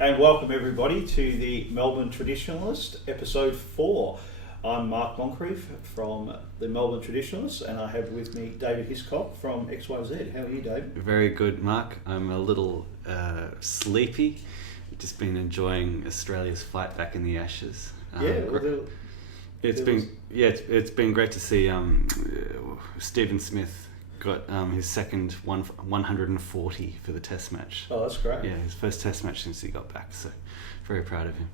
And welcome everybody to the Melbourne Traditionalist, episode 4. I'm Mark Moncrief from the Melbourne Traditionalists, and I have with me David Hiscock from XYZ. How are you, David? Very good, Mark. I'm a little sleepy. Just been enjoying Australia's fight back in the Ashes. It's been great to see Stephen Smith got his second 140 for the Test match. Oh, that's great. Yeah, his first Test match since he got back. So very proud of him.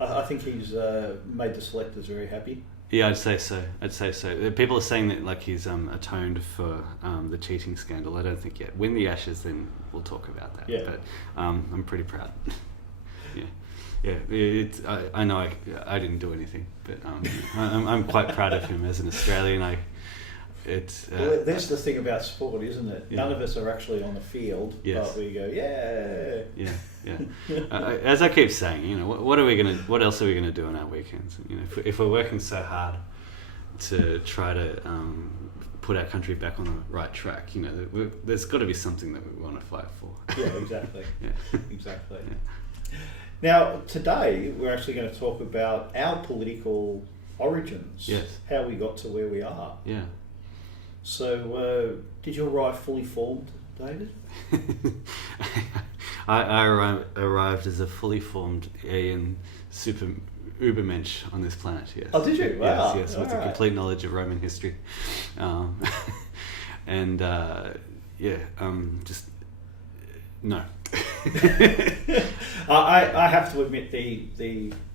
I think he's made the selectors very happy. Yeah, I'd say so. People are saying that like he's atoned for the cheating scandal. I don't think yet. Win the Ashes, then we'll talk about that. Yeah. But I'm pretty proud. Yeah. I know I didn't do anything, but I'm quite proud of him as an Australian. Well, that's the thing about sport, isn't it? Yeah. None of us are actually on the field, Yes. but we go, yeah. Yeah. As I keep saying, you know, what else are we gonna do on our weekends? You know, if we're working so hard to try to put our country back on the right track, you know, there's got to be something that we want to fight for. Yeah, exactly. Yeah. Exactly. Yeah. Now, today we're actually going to talk about our political origins. Yes. How we got to where we are. Yeah. So, did you arrive fully formed, David? I arrived as a fully formed alien super ubermensch on this planet, yes. Oh, did you? Wow. Yes, with a complete knowledge of Roman history. Just, no. I have to admit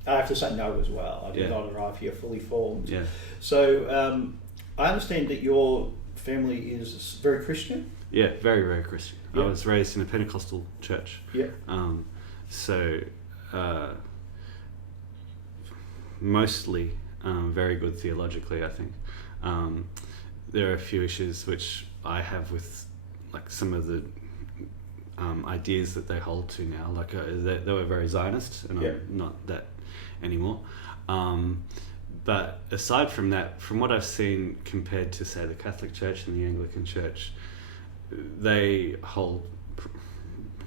I have to say no as well. I did not arrive here fully formed. Yeah. So, I understand that your family is very Christian? Yeah, very, very Christian. Yeah. I was raised in a Pentecostal church. Yeah. Mostly very good theologically, I think. There are a few issues which I have with like some of the ideas that they hold to now. Like they were very Zionist, and Yeah. I'm not that anymore. But aside from that, from what I've seen compared to, say, the Catholic Church and the Anglican Church, they hold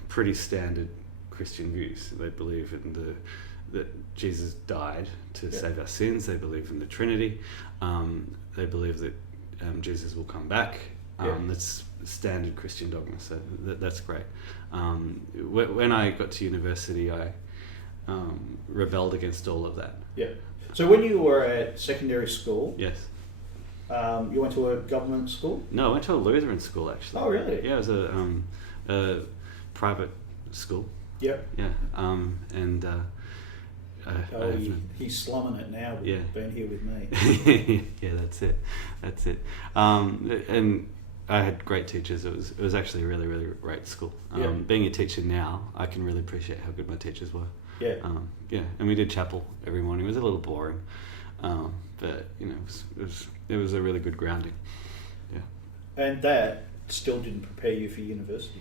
pretty standard Christian views. They believe in that Jesus died to save our sins. They believe in the Trinity. They believe that Jesus will come back. That's standard Christian dogma, so that's great. When I got to university, I rebelled against all of that. Yeah. So when you were at secondary school, Yes. You went to a government school? No, I went to a Lutheran school, actually. Oh, really? Yeah, it was a private school. Yeah. Yeah. He's slumming it now, but Yeah. been here with me. Yeah, that's it. And I had great teachers. It was actually a really, really great school. Being a teacher now, I can really appreciate how good my teachers were. Yeah. And we did chapel every morning. It was a little boring, but you know, it was a really good grounding. Yeah. And that still didn't prepare you for university?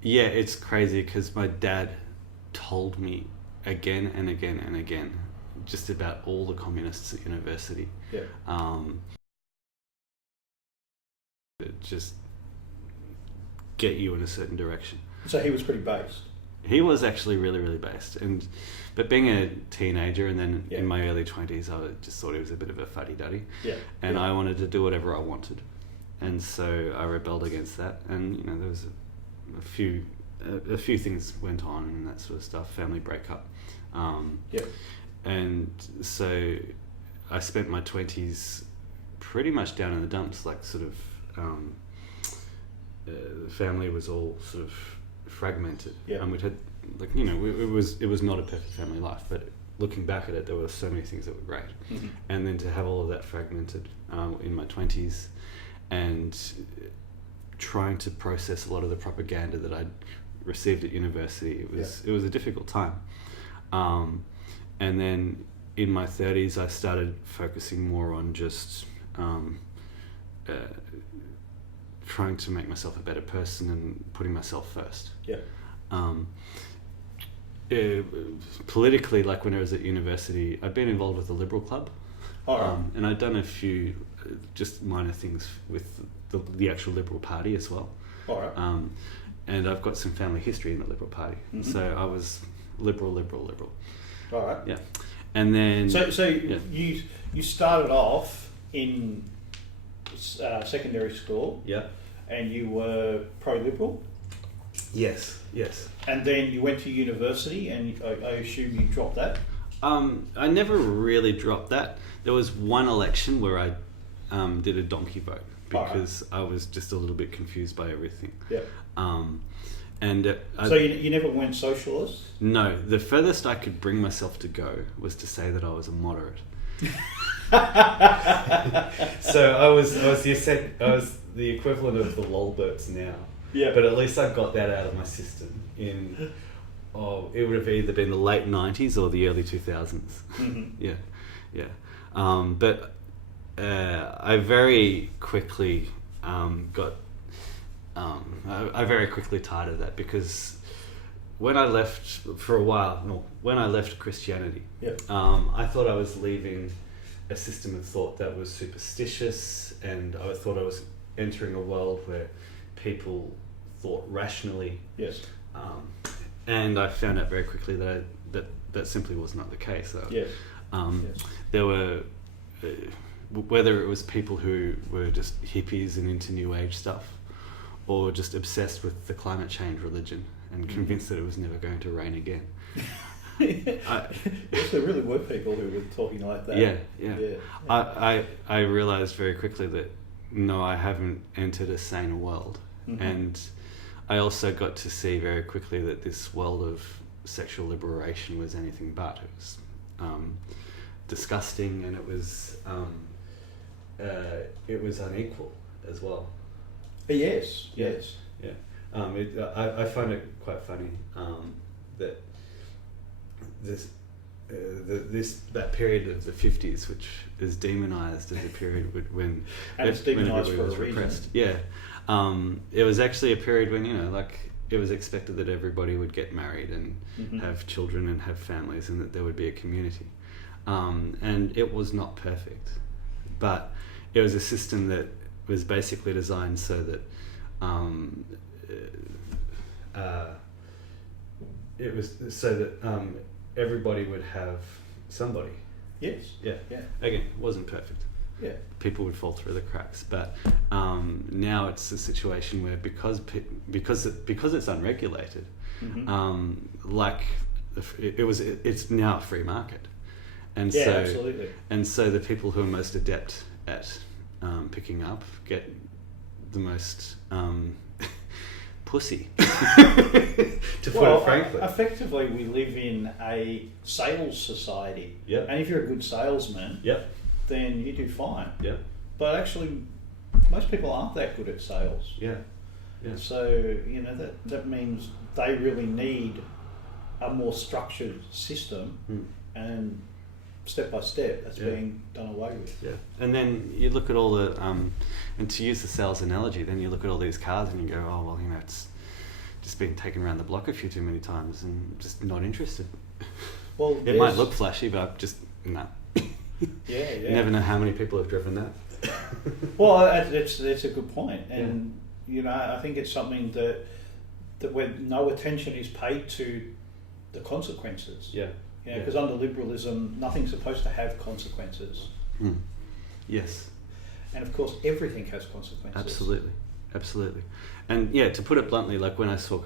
Yeah, it's crazy because my dad told me again and again and again just about all the communists at university. Yeah. Just get you in a certain direction. So he was pretty based? He was actually really, really based. But being a teenager and then in my early 20s, I just thought he was a bit of a fuddy-duddy. Yeah. And I wanted to do whatever I wanted. And so I rebelled against that. And, you know, there was a few things went on and that sort of stuff, family breakup. And so I spent my 20s pretty much down in the dumps, like sort of, the family was all sort of fragmented. Yeah. And we'd had, like, you know, it was not a perfect family life, but looking back at it, there were so many things that were great. Mm-hmm. And then to have all of that fragmented in my 20s and trying to process a lot of the propaganda that I'd received at university, it was a difficult time. And then in my 30s, I started focusing more on just trying to make myself a better person and putting myself first. Yeah. Politically, like when I was at university, I'd been involved with the Liberal Club. All right. And I'd done a few just minor things with the actual Liberal Party as well. All right. and I've got some family history in the Liberal Party, so I was liberal. All right. Yeah, and then you started off in secondary school. Yeah. And you were pro-liberal. Yes. And then you went to university, and I assume you dropped that. I never really dropped that. There was one election where I did a donkey vote because I was just a little bit confused by everything. Yeah. So you never went socialist? No. The furthest I could bring myself to go was to say that I was a moderate. So I was the equivalent of the lolberts now. Yeah. But at least I got that out of my system in. It would have either been the late 90s or the early 2000s. Yeah. But I very quickly I very quickly tired of that, because when I left Christianity, I thought I was leaving a system of thought that was superstitious, and I thought I was entering a world where people thought rationally. Yes. And I found out very quickly that simply was not the case. Yes. There were, whether it was people who were just hippies and into New Age stuff, or just obsessed with the climate change religion and convinced that it was never going to rain again. There really were people who were talking like that. Yeah. I realised very quickly that no, I haven't entered a sane world. And I also got to see very quickly that this world of sexual liberation was anything but. It was disgusting, and it was unequal as well. Yes. Yeah. I find it quite funny that that period of the 50s, which is demonised as a period when it's demonised when for was a reason. repressed. Yeah, it was actually a period when it was expected that everybody would get married and have children and have families, and that there would be a community. And it was not perfect, but it was a system that was basically designed so that everybody would have somebody. Yes. Yeah. Again, it wasn't perfect. Yeah. People would fall through the cracks, but now it's a situation where because it's unregulated, it's now a free market, and absolutely. And so the people who are most adept at picking up get the most pussy, to put it frankly. Effectively, we live in a sales society. Yeah. And if you're a good salesman, then you do fine. Yeah. But actually, most people aren't that good at sales. Yeah. So, that means they really need a more structured system, and step by step that's being done away with. Yeah. And then you look at all the, and to use the sales analogy, then you look at all these cars and you go, oh, well, it's just been taken around the block a few too many times and just not interested. Well, it might look flashy, but I'm just, no. Yeah. You never know how many people have driven that. Well, that's a good point. And, I think it's something that when no attention is paid to the consequences. Yeah. Because under liberalism, nothing's supposed to have consequences. Yes. And of course, everything has consequences. Absolutely. And to put it bluntly, like when I talk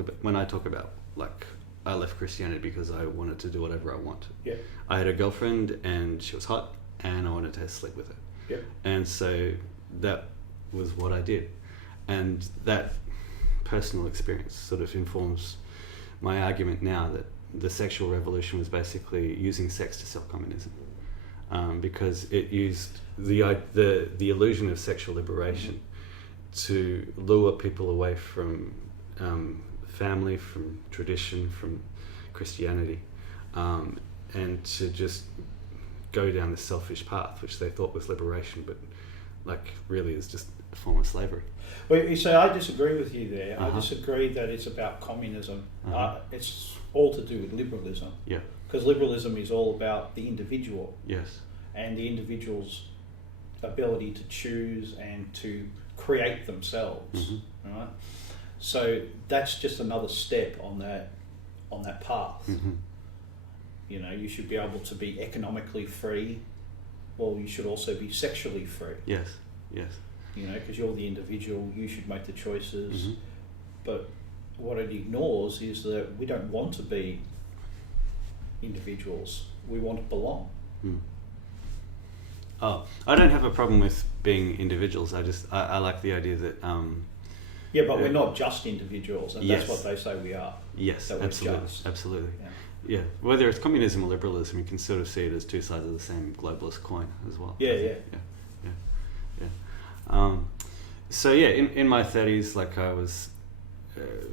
about like I left Christianity because I wanted to do whatever I wanted. Yeah. I had a girlfriend and she was hot, and I wanted to sleep with her. Yep. And so that was what I did, and that personal experience sort of informs my argument now that the sexual revolution was basically using sex to sell communism, because it used the illusion of sexual liberation to lure people away from family, from tradition, from Christianity, and to just go down this selfish path, which they thought was liberation, but really is just a form of slavery. Well, you say I disagree with you there. I disagree that it's about communism. It's all to do with liberalism. Yeah. Because liberalism is all about the individual. Yes. And the individual's ability to choose and to create themselves. Right? So that's just another step on that path. Mm-hmm. You know, you should be able to be economically free. Well, you should also be sexually free. Yes. You know, because you're the individual, you should make the choices. Mm-hmm. But what it ignores is that we don't want to be individuals. We want to belong. Mm. Oh, I don't have a problem with being individuals. I like the idea that Yeah, but we're not just individuals, and yes. that's what they say we are. Yes, that absolutely. Yeah. Yeah, whether it's communism or liberalism, you can sort of see it as two sides of the same globalist coin as well. Yeah. So yeah, in my 30s, like I was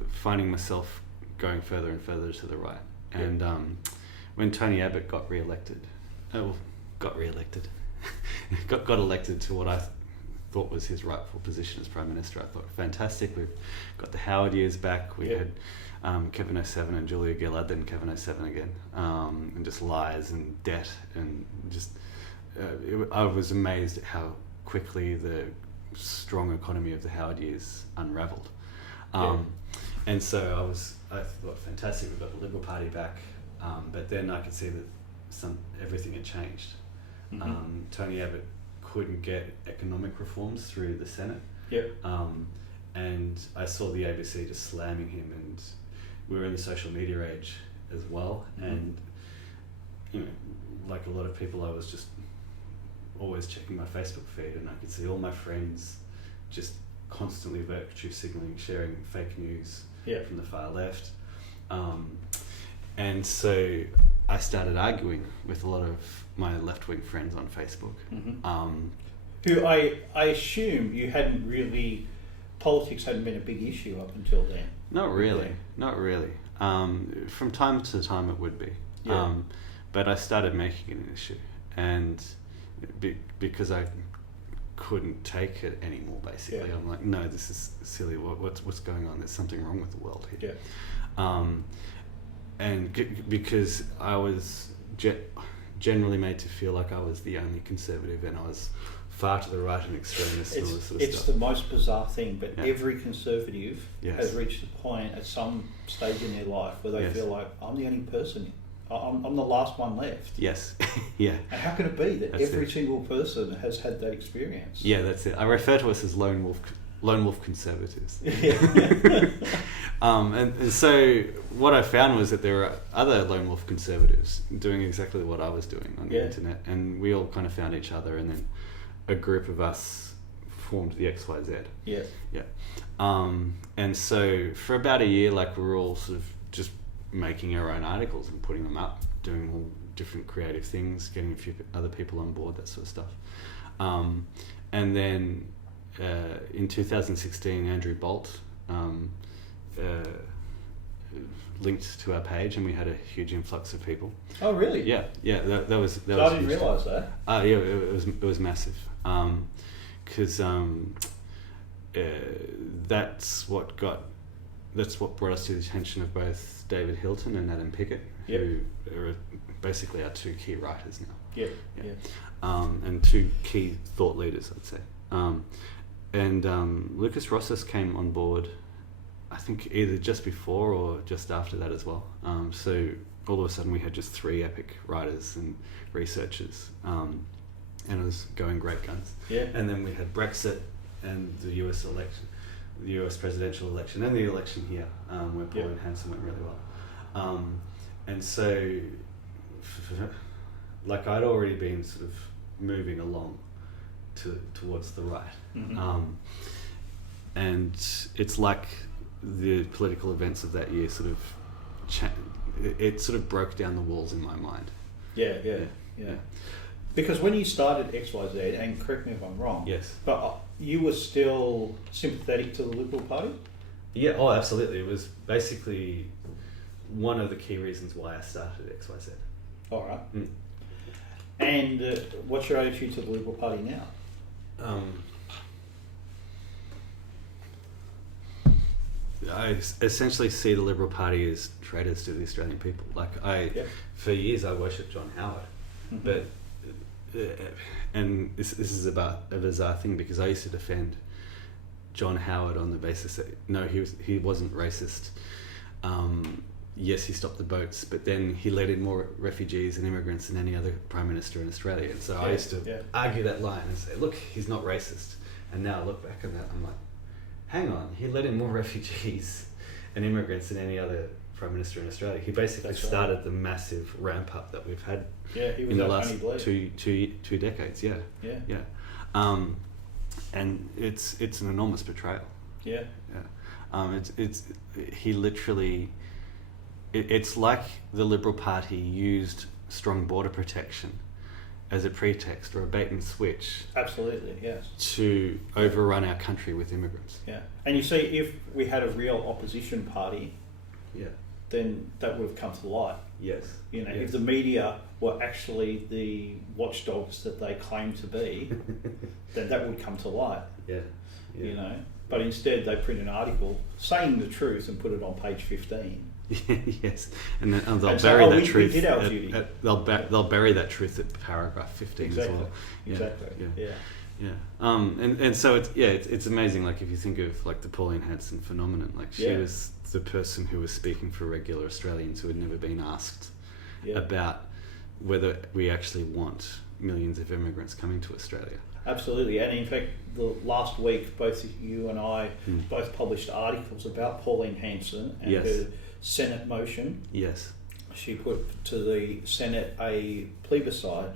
finding myself going further and further to the right, and when Tony Abbott got elected to what I thought was his rightful position as Prime Minister, I thought, fantastic, we've got the Howard years back, we had Kevin 07 and Julia Gillard, then Kevin 07 again, and just lies and debt, and just I was amazed at how quickly the strong economy of the Howard years unravelled. And so I thought, fantastic, we've got the Liberal Party back, but then I could see that everything had changed. Mm-hmm. Tony Abbott couldn't get economic reforms through the Senate. And I saw the ABC just slamming him, and we were in the social media age as well. Mm-hmm. And you know, like a lot of people, I was just always checking my Facebook feed, and I could see all my friends just constantly virtue signaling, sharing fake news from the far left. And so I started arguing with a lot of my left-wing friends on Facebook. Mm-hmm. Who I assume you hadn't really, politics hadn't been a big issue up until then. Not really. From time to time it would be. But I started making it an issue, and because I couldn't take it anymore, basically. I'm like, no, this is silly. What's going on? There's something wrong with the world here. Because I was generally made to feel like I was the only conservative, and I was far to the right and extremist and all this sort of stuff. It's the most bizarre thing, but every conservative has reached a point at some stage in their life where they feel like, I'm the only person, I'm the last one left. Yes. Yeah. And how can it be that every single person has had that experience? Yeah, that's it. I refer to us as lone wolf conservatives. And so what I found was that there were other lone wolf conservatives doing exactly what I was doing on the internet, and we all kind of found each other, and then a group of us formed the XYZ. And so for about a year, like, we were all sort of just making our own articles and putting them up, doing all different creative things, getting a few other people on board, that sort of stuff. And then in 2016, Andrew Bolt linked to our page, and we had a huge influx of people. Oh, really? Yeah. That was. So I didn't realise that. It was massive. Because that's what brought us to the attention of both David Hilton and Adam Pickett, who are basically our two key writers now. And two key thought leaders, I'd say. And Lucas Rosas came on board, I think either just before or just after that as well. So all of a sudden we had just three epic writers and researchers, and it was going great guns. And then we had Brexit and the US election, the US presidential election, and the election here, where Pauline Hanson went really well. And so, like, I'd already been sort of moving along towards the right. Mm-hmm. And it's like the political events of that year sort of it sort of broke down the walls in my mind. Yeah. Because when you started XYZ, and correct me if I'm wrong, but you were still sympathetic to the Liberal Party? Yeah, oh, absolutely. It was basically one of the key reasons why I started XYZ. All right. And what's your attitude to the Liberal Party now? I essentially see the Liberal Party as traitors to the Australian people. Like, for years I worshipped John Howard, but and this is about a bizarre thing, because I used to defend John Howard on the basis that no, he wasn't racist. Yes, he stopped the boats, but then he let in more refugees and immigrants than any other prime minister in Australia. And so I used to argue that line and say, look, he's not racist. And now I look back on that, I'm like, hang on, he let in more refugees and immigrants than any other prime minister in Australia. He basically started the massive ramp up that we've had in the last two decades. And it's an enormous betrayal. He literally. It's like the Liberal Party used strong border protection as a pretext or a bait and switch. Absolutely, yes. To overrun our country with immigrants. Yeah, and you see, if we had a real opposition party, then that would have come to light. Yes. If the media were actually the watchdogs that they claim to be, then that would come to light. But instead they print an article saying the truth and put it on page 15. Yes, and then they'll bury that truth. We did our duty. They'll bury that truth at paragraph 15 as well. Exactly. And so it's amazing. Like if you think of like the Pauline Hanson phenomenon, like she was the person who was speaking for regular Australians who had never been asked about whether we actually want millions of immigrants coming to Australia. Absolutely, and in fact, the last week, both you and I both published articles about Pauline Hanson and her Senate motion. Yes. She put to the Senate a plebiscite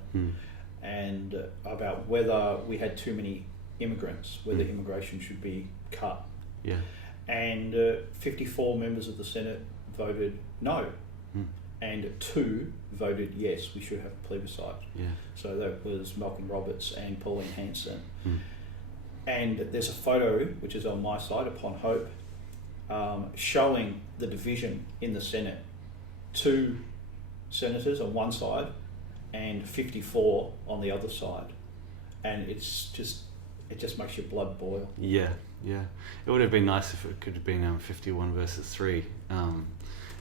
and about whether we had too many immigrants, whether immigration should be cut. Yeah. And 54 members of the Senate voted no. And 2 voted yes, we should have a plebiscite. Yeah. So that was Malcolm Roberts and Pauline Hanson. And there's a photo, which is on my site, Upon Hope, showing the division in the Senate. 2 senators on one side and 54 on the other side. And it just makes your blood boil. Yeah. It would have been nice if it could have been 51 versus 3.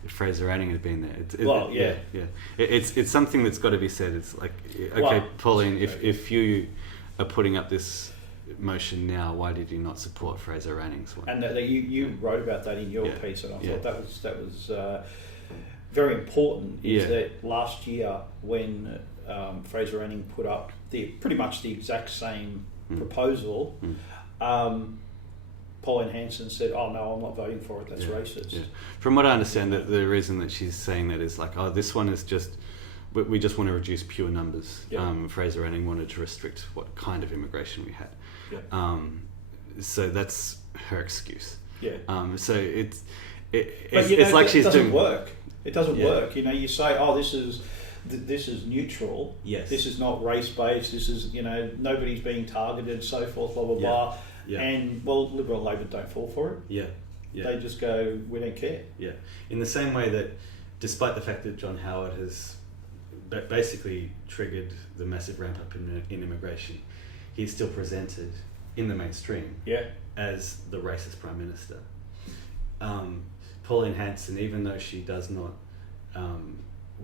If Fraser Anning had been there. It's something that's got to be said. It's like, okay, Pauline, if you are putting up this motion now, why did you not support Fraser Anning's one? And you wrote about that in your piece, and I thought that was very important. Is that last year when Fraser Anning put up pretty much the exact same proposal. Pauline Hanson said, "Oh no, I'm not voting for it. That's racist." Yeah. From what I understand, that the reason that she's saying that is like, oh, this one is just, we just want to reduce pure numbers. Fraser Anning wanted to restrict what kind of immigration we had. So that's her excuse. So it's like she's doing. It doesn't work. You say, "Oh, this is neutral. Yes. This is not race based. This is nobody's being targeted, so forth, blah blah blah." And Liberal and Labor don't fall for it. They just go, we don't care. In the same way that, despite the fact that John Howard has basically triggered the massive ramp up in immigration, he's still presented in the mainstream as the racist Prime Minister. Pauline Hanson, even though she does not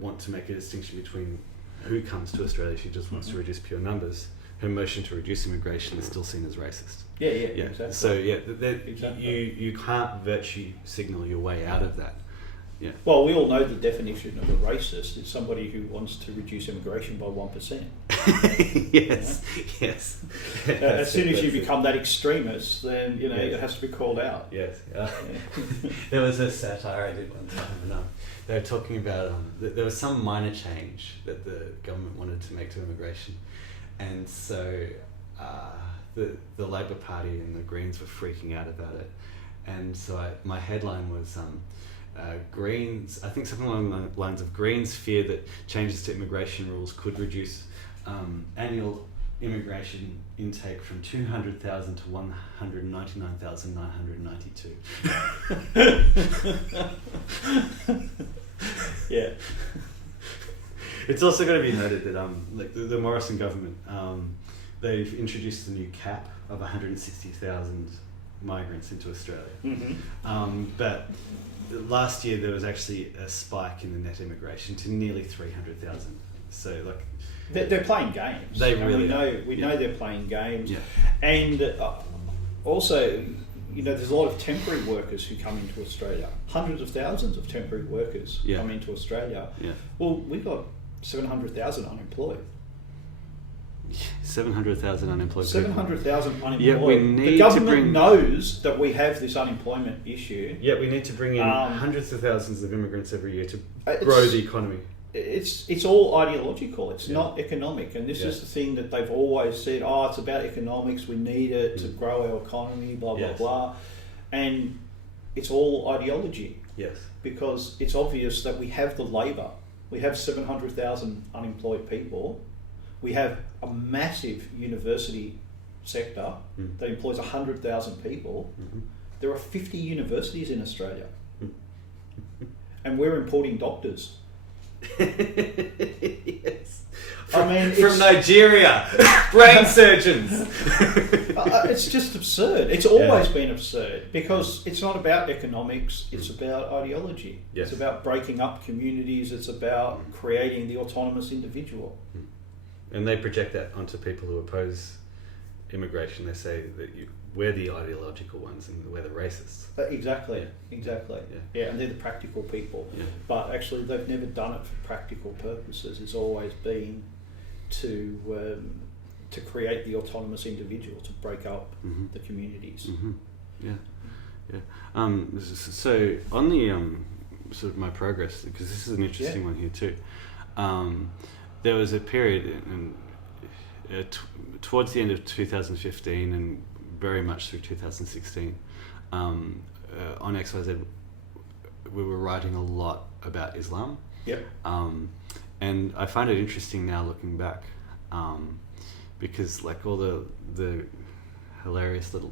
want to make a distinction between who comes to Australia, she just wants to reduce pure numbers. Her motion to reduce immigration is still seen as racist. Exactly. So you can't virtue signal your way out of that. Well, we all know the definition of a racist is somebody who wants to reduce immigration by 1%. Yes. As soon as you become that extremist, then it has to be called out. Yes. There was a satire I did one time, and they were talking about there was some minor change that the government wanted to make to immigration. And so the Labor Party and the Greens were freaking out about it. And so my headline was Greens, I think something along the lines of Greens fear that changes to immigration rules could reduce annual immigration intake from 200,000 to 199,992. It's also got to be noted that the Morrison government, they've introduced a new cap of 160,000 migrants into Australia. But last year there was actually a spike in the net immigration to nearly 300,000. So they're playing games. They really we know they're playing games. And also there's a lot of temporary workers who come into Australia. Hundreds of thousands of temporary workers come into Australia. Yeah. Well, we've got 700,000 unemployed. 700,000 unemployed. 700,000 unemployed. Yeah, we need the government knows that we have this unemployment issue. Yeah, we need to bring in hundreds of thousands of immigrants every year to grow the economy. It's all ideological. It's not economic, and this is the thing that they've always said. Oh, it's about economics. We need it to grow our economy. Blah blah blah, and it's all ideology. Yes, because it's obvious that we have the labour. We have 700,000 unemployed people. We have a massive university sector that employs 100,000 people. Mm-hmm. There are 50 universities in Australia, and we're importing doctors. Yes. I mean, from Nigeria, brain surgeons. It's just absurd. It's always been absurd because it's not about economics. It's about ideology. Yes. It's about breaking up communities. It's about creating the autonomous individual. And they project that onto people who oppose immigration. They say that we're the ideological ones and we're the racists. Exactly. Yeah, and they're the practical people. Yeah. But actually, they've never done it for practical purposes. It's always been to create the autonomous individual, to break up the communities. Mm-hmm. Yeah. So on the sort of my progress, because this is an interesting one here too. There was a period towards the end of 2015 and very much through 2016 on XYZ we were writing a lot about Islam. Yep. And I find it interesting now looking back because like all the hilarious little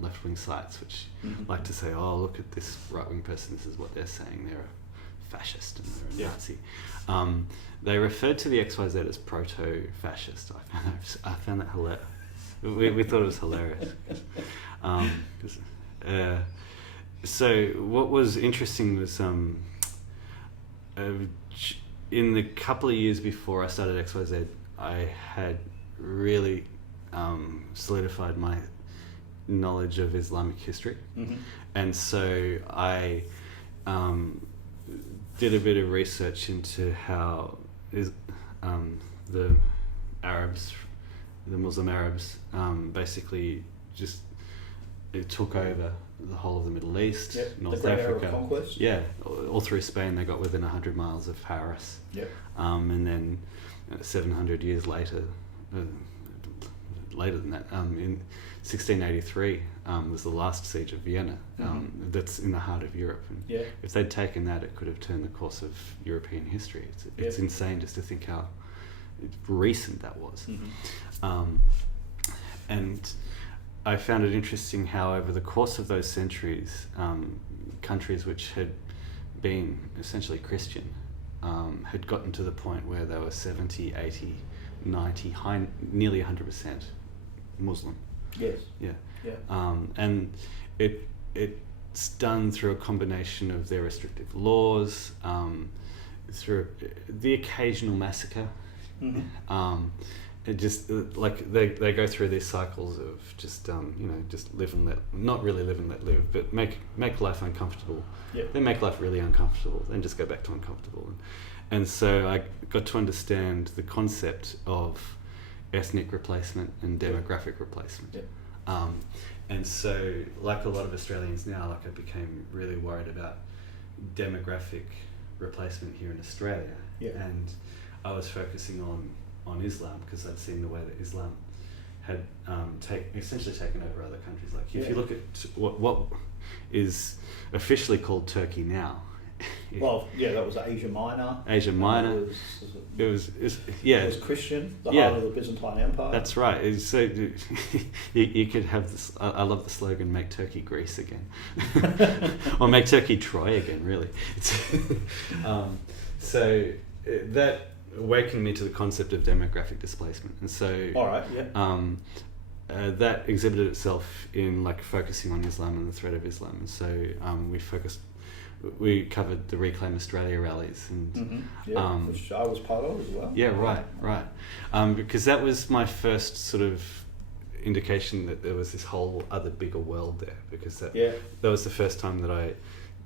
left-wing sites which like to say, oh, look at this right-wing person, this is what they're saying, they're a fascist and they're a Nazi. They referred to the XYZ as proto-fascist. I found that hilarious. We thought it was hilarious. So what was interesting was in the couple of years before I started XYZ, I had really solidified my knowledge of Islamic history. And so I did a bit of research into how the Arabs, the Muslim Arabs, basically just took over the whole of the Middle East, North Africa. Arab conquest. Yeah, all through Spain. They got within 100 miles of Paris. And then 700 years later, later than that, in 1683 was the last siege of Vienna. That's in the heart of Europe. And if they'd taken that, it could have turned the course of European history. It's insane just to think how recent that was. And I found it interesting how over the course of those centuries, countries which had been essentially Christian had gotten to the point where they were 70, 80, 90, nearly 100% Muslim. Yes. And it's done through a combination of their restrictive laws, through the occasional massacre. It just like they go through these cycles of just just live and let, not really live and let live, but make life uncomfortable. They make life really uncomfortable, then just go back to uncomfortable. And so I got to understand the concept of ethnic replacement and demographic replacement. And so, like a lot of Australians now, like I became really worried about demographic replacement here in Australia. And I was focusing on Islam because I'd seen the way that Islam had essentially taken over other countries. Like if you look at what is officially called Turkey now. That was Asia Minor. It was Christian, the heart of the Byzantine Empire. That's right. So you could have this. I love the slogan, "Make Turkey Greece again," or "Make Turkey Troy again." Really. So that awakened me to the concept of demographic displacement, and so that exhibited itself in like focusing on Islam and the threat of Islam, and so we covered the Reclaim Australia rallies, and which I was part of as well. Right. Because that was my first sort of indication that there was this whole other bigger world there, because that was the first time that I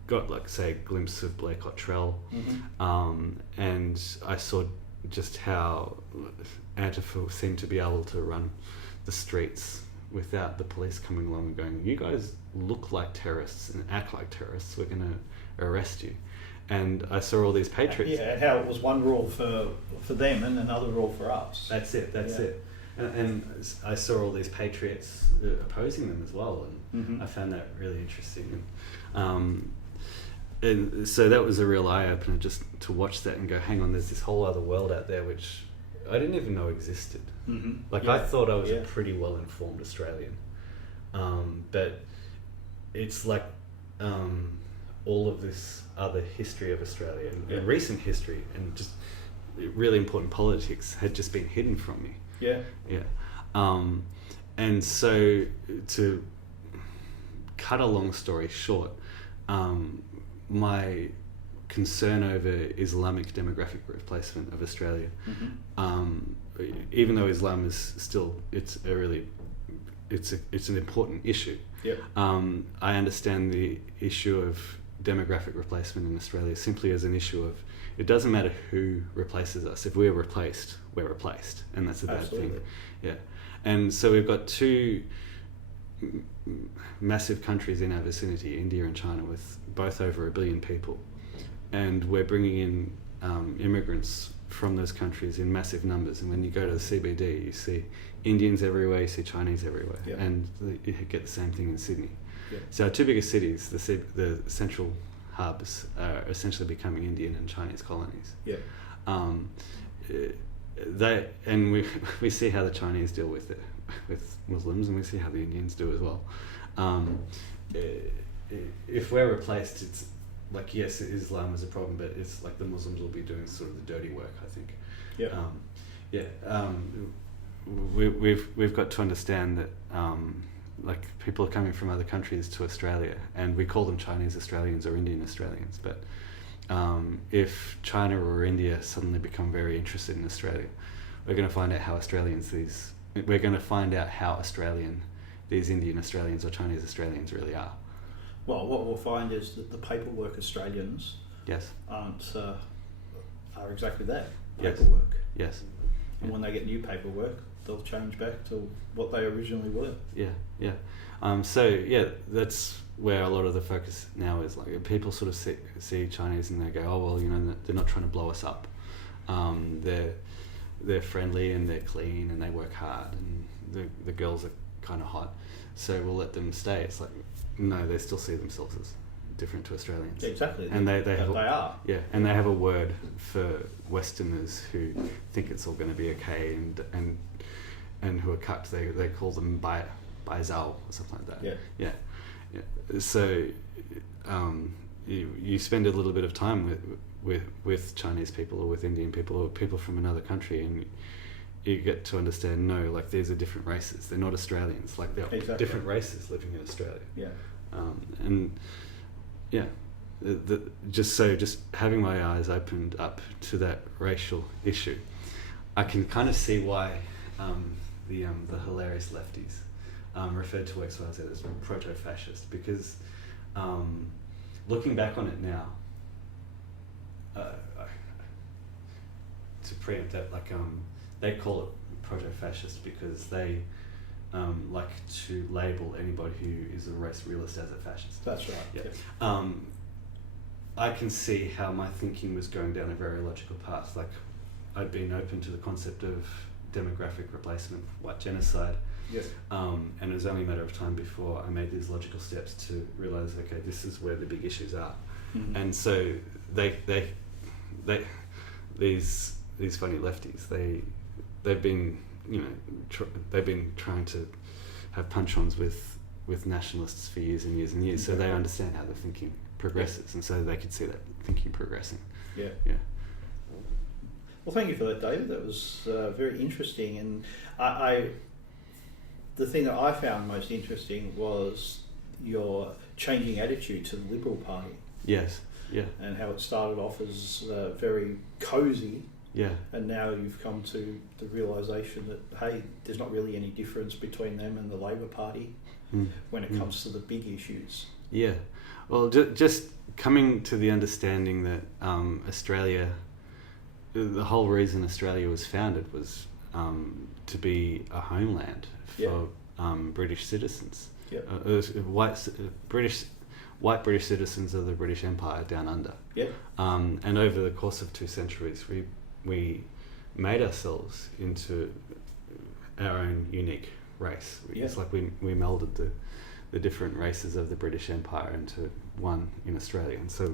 got, like, say, a glimpse of Blair Cottrell, and I saw just how Antifa seemed to be able to run the streets without the police coming along and going, "You guys look like terrorists and act like terrorists, we're going to arrest you." And I saw all these patriots. Yeah, and how it was one rule for them and another rule for us. That's it. And I saw all these patriots opposing them as well, and I found that really interesting. And so that was a real eye-opener, just to watch that and go, hang on, there's this whole other world out there which I didn't even know existed. I thought I was a pretty well-informed Australian, but it's like all of this other history of Australia and recent history and just really important politics had just been hidden from me. And so, to cut a long story short, my concern over Islamic demographic replacement of Australia, even though Islam is still, it's an important issue. I understand the issue of demographic replacement in Australia simply as an issue of, it doesn't matter who replaces us. If we're replaced, we're replaced, and that's a bad thing. And so we've got two massive countries in our vicinity, India and China, with both over 1 billion people, and we're bringing in immigrants from those countries in massive numbers. And when you go to the CBD, you see Indians everywhere, you see Chinese everywhere, and you get the same thing in Sydney. So our two biggest cities, the central hubs, are essentially becoming Indian and Chinese colonies. We see how the Chinese deal with it, with Muslims, and we see how the Indians do as well. If we're replaced, it's like, yes, Islam is a problem, but it's like the Muslims will be doing sort of the dirty work, I think. We've got to understand that like, people are coming from other countries to Australia, and we call them Chinese Australians or Indian Australians, but if China or India suddenly become very interested in Australia, we're going to find out how Australian these Indian Australians or Chinese Australians really are. Well, what we'll find is that the paperwork Australians are exactly that, paperwork. And when they get new paperwork, they'll change back to what they originally were. That's where a lot of the focus now is. Like, people sort of see Chinese and they go, oh, well, they're not trying to blow us up. They're friendly and they're clean and they work hard and the girls are kind of hot, so we'll let them stay. It's like, no, they still see themselves as different to Australians. Exactly. And they are. Yeah, and they have a word for Westerners who think it's all going to be okay and who are cucked. They call them bai zao or something like that. So you spend a little bit of time with Chinese people or with Indian people or people from another country, and you get to understand, no, like, these are different races. They're not Australians. Like, they're different races living in Australia. Just having my eyes opened up to that racial issue, I can kind of see why the hilarious lefties referred to XYZ as proto-fascist, because looking back on it now, to preempt that, like, they call it proto-fascist because they like to label anybody who is a race realist as a fascist. That's right. Yeah. I can see how my thinking was going down a very logical path. Like, I'd been open to the concept of demographic replacement, white genocide. And it was only a matter of time before I made these logical steps to realise, okay, this is where the big issues are. And so these funny lefties, they've been trying to have punch-ons with nationalists for years and years and years. So they understand how the thinking progresses, and so they could see that thinking progressing. Well, thank you for that, David. That was very interesting, and the thing that I found most interesting was your changing attitude to the Liberal Party. Yes. Yeah. And how it started off as very cosy Yeah. And now you've come to the realisation that, hey, there's not really any difference between them and the Labor Party when it comes to the big issues. Yeah. Well, just coming to the understanding that Australia, the whole reason Australia was founded was to be a homeland for British citizens. Yep. White British citizens of the British Empire down under. Yep. And over the course of 2 centuries, we made ourselves into our own unique race. It's like we melded the different races of the British Empire into one in Australia. And so,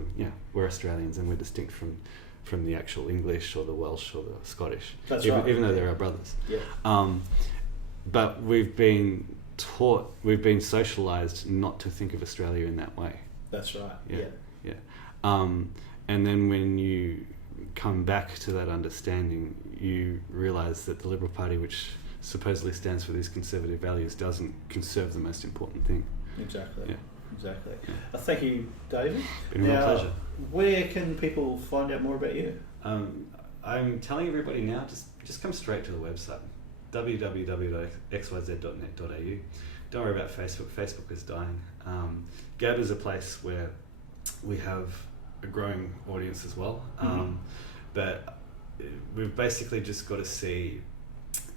we're Australians and we're distinct from the actual English or the Welsh or the Scottish. That's right. Even though they're our brothers. Yeah. But we've been socialised not to think of Australia in that way. That's right. Yeah. And then when you come back to that understanding, you realise that the Liberal Party, which supposedly stands for these conservative values, doesn't conserve the most important thing. Exactly. Yeah. Exactly. Yeah. Thank you, David. Been a real pleasure. Where can people find out more about you? I'm telling everybody now, just come straight to the website, www.xyz.net.au. Don't worry about Facebook. Facebook is dying. Gab is a place where we have a growing audience as well. But we've basically just got to see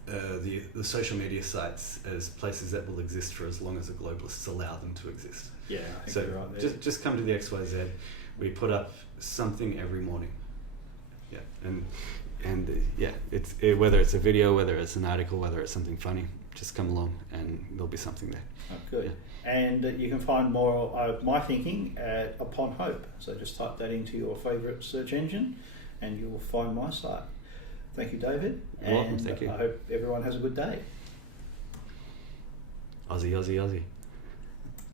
the social media sites as places that will exist for as long as the globalists allow them to exist. Yeah, I think you're right there. Just come to the XYZ. We put up something every morning. Yeah, and it's whether it's a video, whether it's an article, whether it's something funny, just come along and there'll be something there. Oh, good. Yeah. And you can find more of my thinking at Upon Hope. So just type that into your favourite search engine and you will find my site. Thank you, David. You're welcome, thank you. I hope everyone has a good day. Aussie, Aussie, Aussie.